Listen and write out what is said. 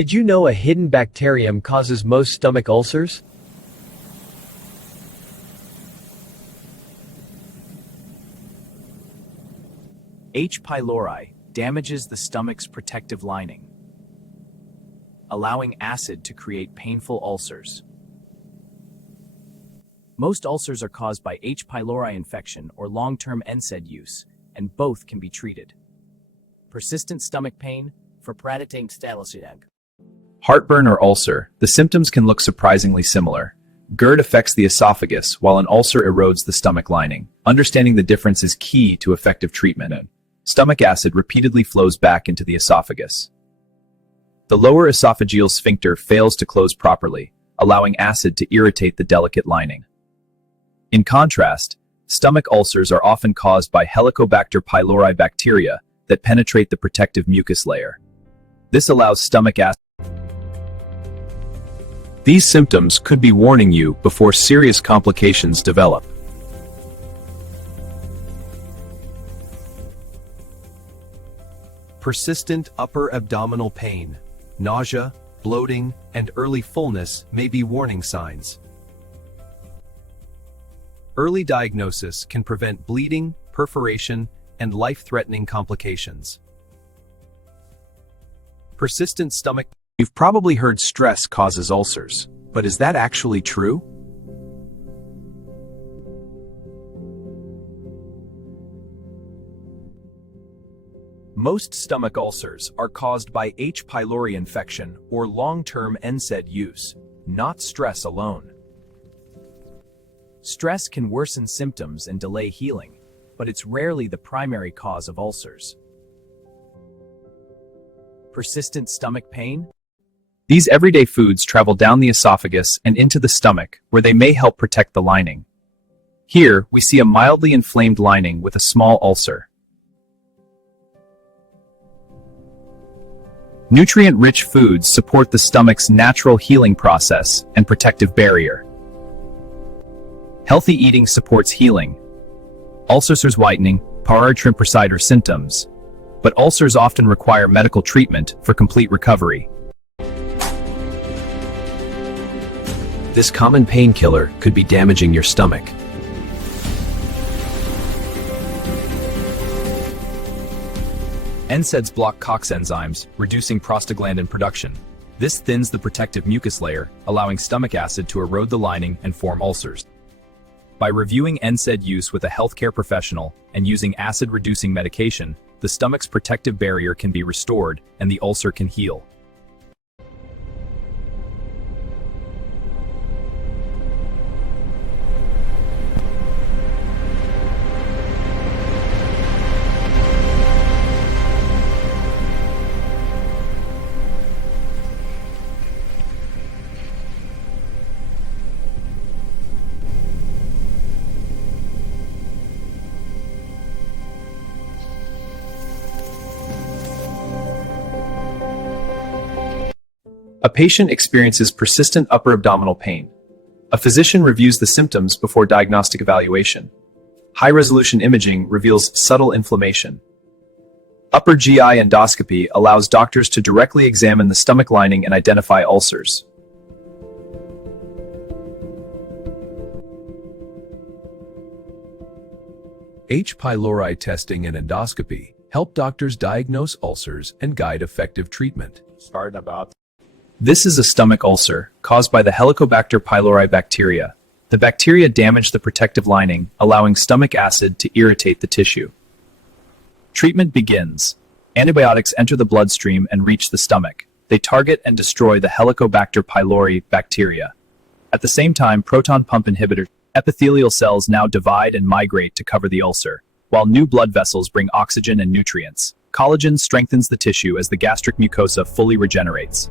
Did you know a hidden bacterium causes most stomach ulcers? H. pylori damages the stomach's protective lining, allowing acid to create painful ulcers. Most ulcers are caused by H. pylori infection or long-term NSAID use, and both can be treated. Persistent stomach pain for Heartburn or ulcer. The symptoms can look surprisingly similar. GERD affects the esophagus, while an ulcer erodes the stomach lining. Understanding the difference is key to effective treatment. Stomach acid repeatedly flows back into the esophagus. The lower esophageal sphincter fails to close properly, allowing acid to irritate the delicate lining. In contrast, stomach ulcers are often caused by Helicobacter pylori bacteria that penetrate the protective mucus layer. This allows stomach acid. These symptoms could be warning you before serious complications develop. Persistent upper abdominal pain, nausea, bloating, and early fullness may be warning signs. Early diagnosis can prevent bleeding, perforation, and life-threatening complications. Persistent stomach. You've probably heard stress causes ulcers, but is that actually true? Most stomach ulcers are caused by H. pylori infection or long-term NSAID use, not stress alone. Stress can worsen symptoms and delay healing, but it's rarely the primary cause of ulcers. Persistent stomach pain? These everyday foods travel down the esophagus and into the stomach, where they may help protect the lining. Here, we see a mildly inflamed lining with a small ulcer. Nutrient-rich foods support the stomach's natural healing process and protective barrier. Healthy eating supports healing. Ulcers whitening, pylori symptoms, but ulcers often require medical treatment for complete recovery. This common painkiller could be damaging your stomach. NSAIDs block COX enzymes, reducing prostaglandin production. This thins the protective mucus layer, allowing stomach acid to erode the lining and form ulcers. By reviewing NSAID use with a healthcare professional and using acid-reducing medication, the stomach's protective barrier can be restored and the ulcer can heal. A patient experiences persistent upper abdominal pain. A physician reviews the symptoms before diagnostic evaluation. High-resolution imaging reveals subtle inflammation. Upper GI endoscopy allows doctors to directly examine the stomach lining and identify ulcers. H. pylori testing and endoscopy help doctors diagnose ulcers and guide effective treatment. This is a stomach ulcer caused by the Helicobacter pylori bacteria. The bacteria damage the protective lining, allowing stomach acid to irritate the tissue. Treatment begins. Antibiotics enter the bloodstream and reach the stomach. They target and destroy the Helicobacter pylori bacteria. At the same time, proton pump inhibitors, epithelial cells now divide and migrate to cover the ulcer, while new blood vessels bring oxygen and nutrients. Collagen strengthens the tissue as the gastric mucosa fully regenerates.